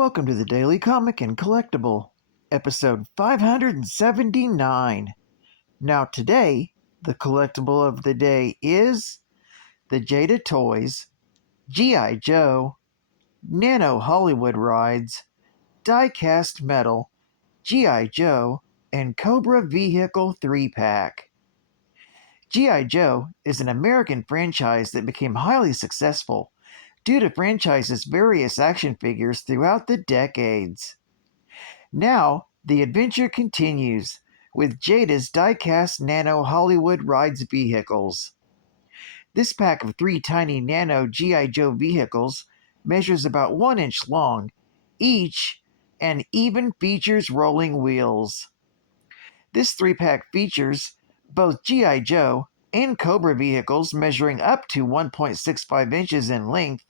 welcome to the Daily Comic and Collectible, episode 579. Now today, the collectible of the day is the Jada Toys, G.I. Joe, Nano Hollywood Rides, Diecast Metal, G.I. Joe, and Cobra Vehicle 3-pack. G.I. Joe is an American franchise that became highly successful due to franchise's various action figures throughout the decades. Now, the adventure continues with Jada's die-cast Nano Hollywood Rides vehicles. This pack of 3 tiny Nano G.I. Joe vehicles measures about 1 inch long each and even features rolling wheels. This 3-pack features both G.I. Joe and Cobra vehicles measuring up to 1.65 inches in length,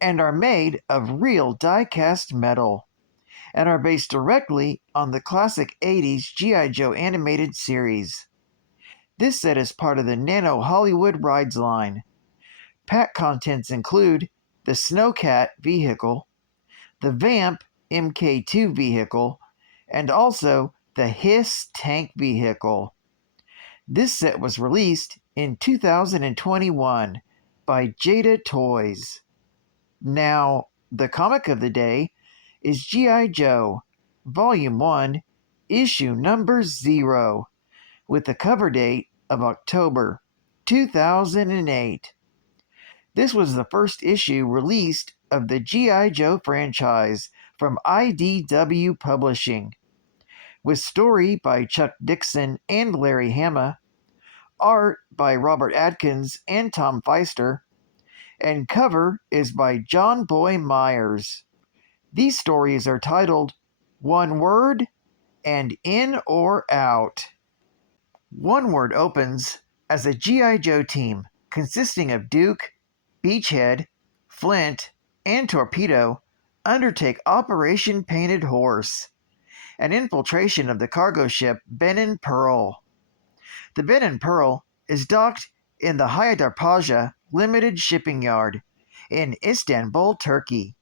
and are made of real die-cast metal, and are based directly on the classic 80s G.I. Joe animated series. This set is part of the Nano Hollywood Rides line. Pack contents include the Snowcat vehicle, the Vamp MK2 vehicle, and also the Hiss tank vehicle. This set was released in 2021 by Jada Toys. Now, the comic of the day is G.I. Joe, Volume 1, Issue Number 0, with the cover date of October 2008. This was the first issue released of the G.I. Joe franchise from IDW Publishing, with story by Chuck Dixon and Larry Hama, art by Robert Adkins and Tom Feister, and cover is by John Boy Myers. These stories are titled One Word and In or Out. One Word opens as a G.I. Joe team consisting of Duke, Beachhead, Flint, and Torpedo undertake Operation Painted Horse, an infiltration of the cargo ship Ben and Pearl. The Ben and Pearl is docked in the Haydarpaja Limited Shipping Yard in Istanbul, Turkey,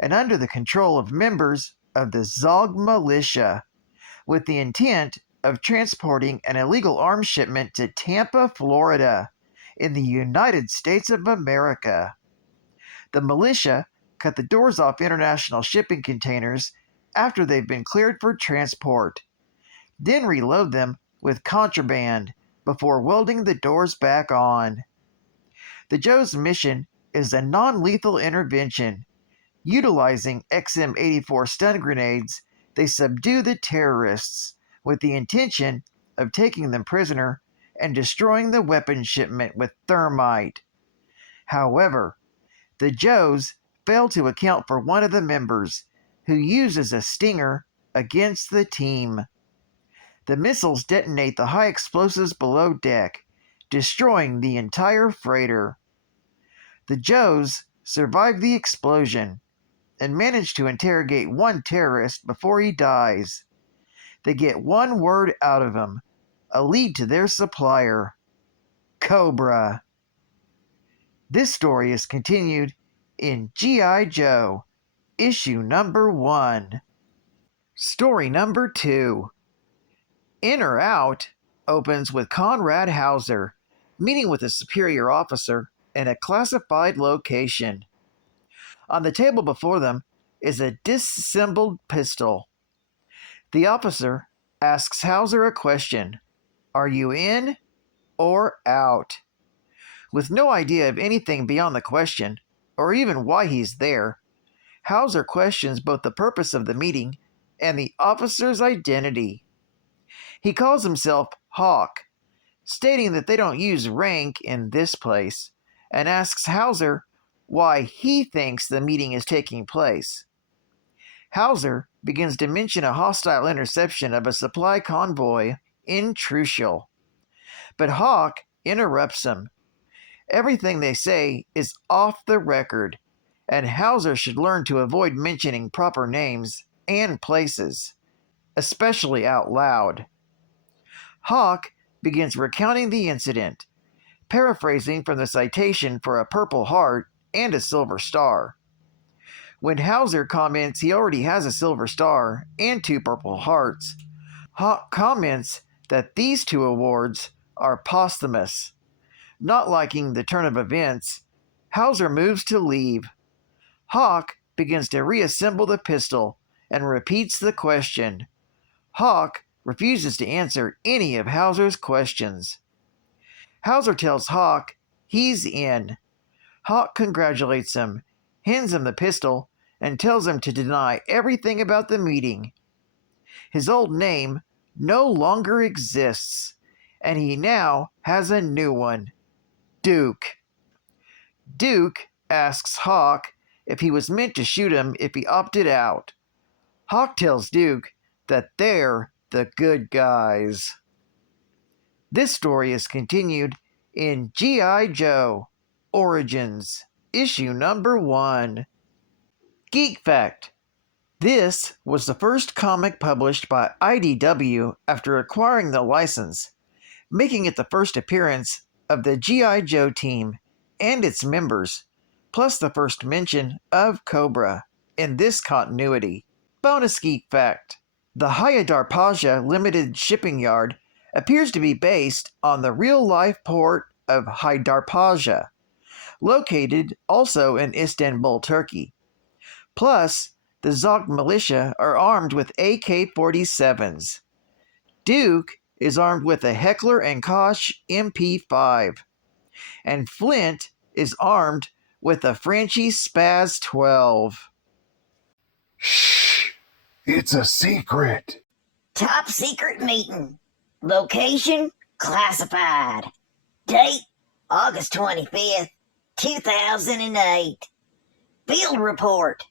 and under the control of members of the Zog militia, with the intent of transporting an illegal arms shipment to Tampa, Florida, in the United States of America. The militia cut the doors off international shipping containers after they've been cleared for transport, then reload them with contraband before welding the doors back on. The Joe's mission is a non-lethal intervention. Utilizing XM-84 stun grenades, they subdue the terrorists with the intention of taking them prisoner and destroying the weapon shipment with thermite. However, the Joes fail to account for one of the members, who uses a stinger against the team. The missiles detonate the high explosives below deck, destroying the entire freighter. The Joes survive the explosion and manage to interrogate one terrorist before he dies. They get one word out of him, a lead to their supplier, Cobra. This story is continued in G.I. Joe, Issue Number 1. Story Number 2. In or Out opens with Conrad Hauser meeting with a superior officer in a classified location. On the table before them is a disassembled pistol. The officer asks Hauser a question: "Are you in or out?" With no idea of anything beyond the question, or even why he's there, Hauser questions both the purpose of the meeting and the officer's identity. He calls himself Hawk, stating that they don't use rank in this place, and asks Hauser why he thinks the meeting is taking place. Hauser begins to mention a hostile interception of a supply convoy in Trucial, but Hawk interrupts him. Everything they say is off the record, and Hauser should learn to avoid mentioning proper names and places, especially out loud. Hawk begins recounting the incident, paraphrasing from the citation for a Purple Heart and a Silver Star. When Hauser comments he already has a silver star and 2 purple hearts, Hawk comments that these 2 awards are posthumous. Not liking the turn of events, Hauser moves to leave. Hawk begins to reassemble the pistol and repeats the question. Hawk refuses to answer any of Hauser's questions. Hauser tells Hawk he's in. Hawk congratulates him, hands him the pistol, and tells him to deny everything about the meeting. His old name no longer exists, and he now has a new one, Duke. Duke asks Hawk if he was meant to shoot him if he opted out. Hawk tells Duke that they're the good guys. This story is continued in G.I. Joe Origins, issue number 1. Geek Fact: this was the first comic published by IDW after acquiring the license, making it the first appearance of the G.I. Joe team and its members, plus the first mention of Cobra in this continuity. Bonus Geek Fact: the Hyderabad Limited Shipping Yard appears to be based on the real-life port of Hyderabad, located also in Istanbul, Turkey. Plus, the Zog militia are armed with AK-47s. Duke is armed with a Heckler & Koch MP5. And Flint is armed with a Frenchy Spaz 12. Shh! It's a secret! Top secret meeting. Location classified. Date August 25th, 2008. Field report.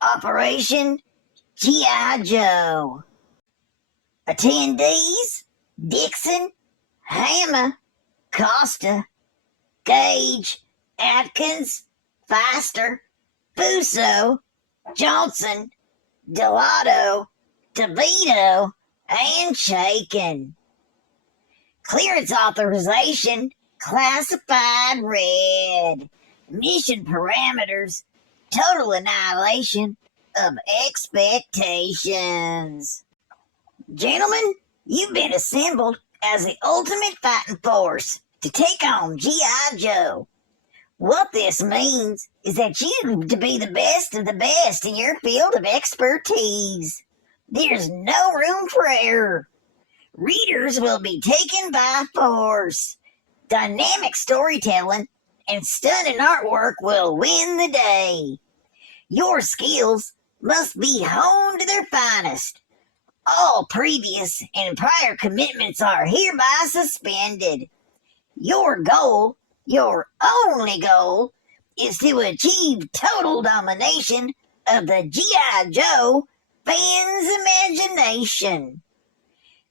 Operation G.I. Joe. Attendees: Dixon, Hammer, Costa, Gage, Atkins, Foster, Fuso, Johnson, Delato, DeVito, and Shaken. Clearance authorization classified red. Mission parameters: total annihilation of expectations. Gentlemen, you've been assembled as the ultimate fighting force to take on G.I. Joe. What this means is that you to be the best of the best in your field of expertise. There's no room for error. Readers will be taken by force. Dynamic storytelling and stunning artwork will win the day. Your skills must be honed to their finest. All previous and prior commitments are hereby suspended. Your goal, your only goal, is to achieve total domination of the G.I. Joe fans' imagination.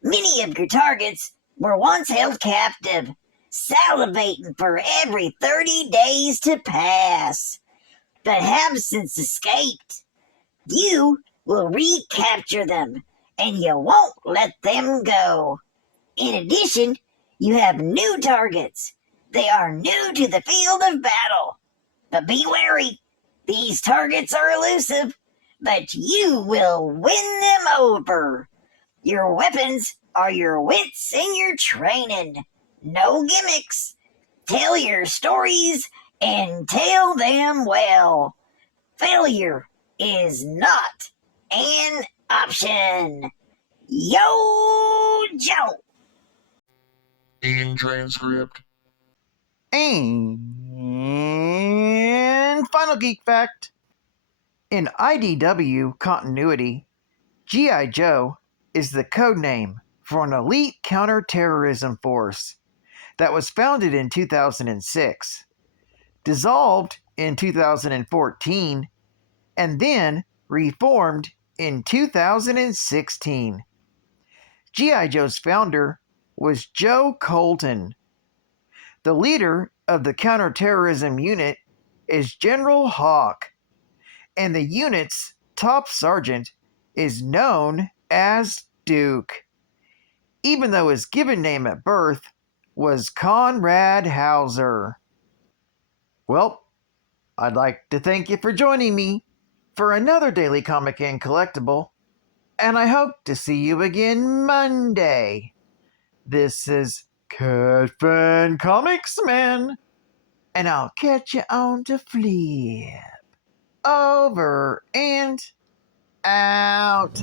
Many of your targets were once held captive, salivating for every 30 days to pass, but have since escaped. You will recapture them, and you won't let them go. In addition, you have new targets. They are new to the field of battle. But be wary. These targets are elusive, but you will win them over. Your weapons are your wits and your training. No gimmicks. Tell your stories and tell them well. Failure is not an option. Yo, Joe! In transcript. And final geek fact: in IDW continuity, G.I. Joe is the code name for an elite counterterrorism force that was founded in 2006, dissolved in 2014, and then reformed in 2016. G.I. Joe's founder was Joe Colton. The leader of the counterterrorism unit is General Hawk, and the unit's top sergeant is known as Duke, even though his given name at birth was Conrad Hauser. Well, I'd like to thank you for joining me for another daily comic and collectible, and I hope to see you again Monday. This is Cat Fan Comics Man, and I'll catch you on the flip. Over and out.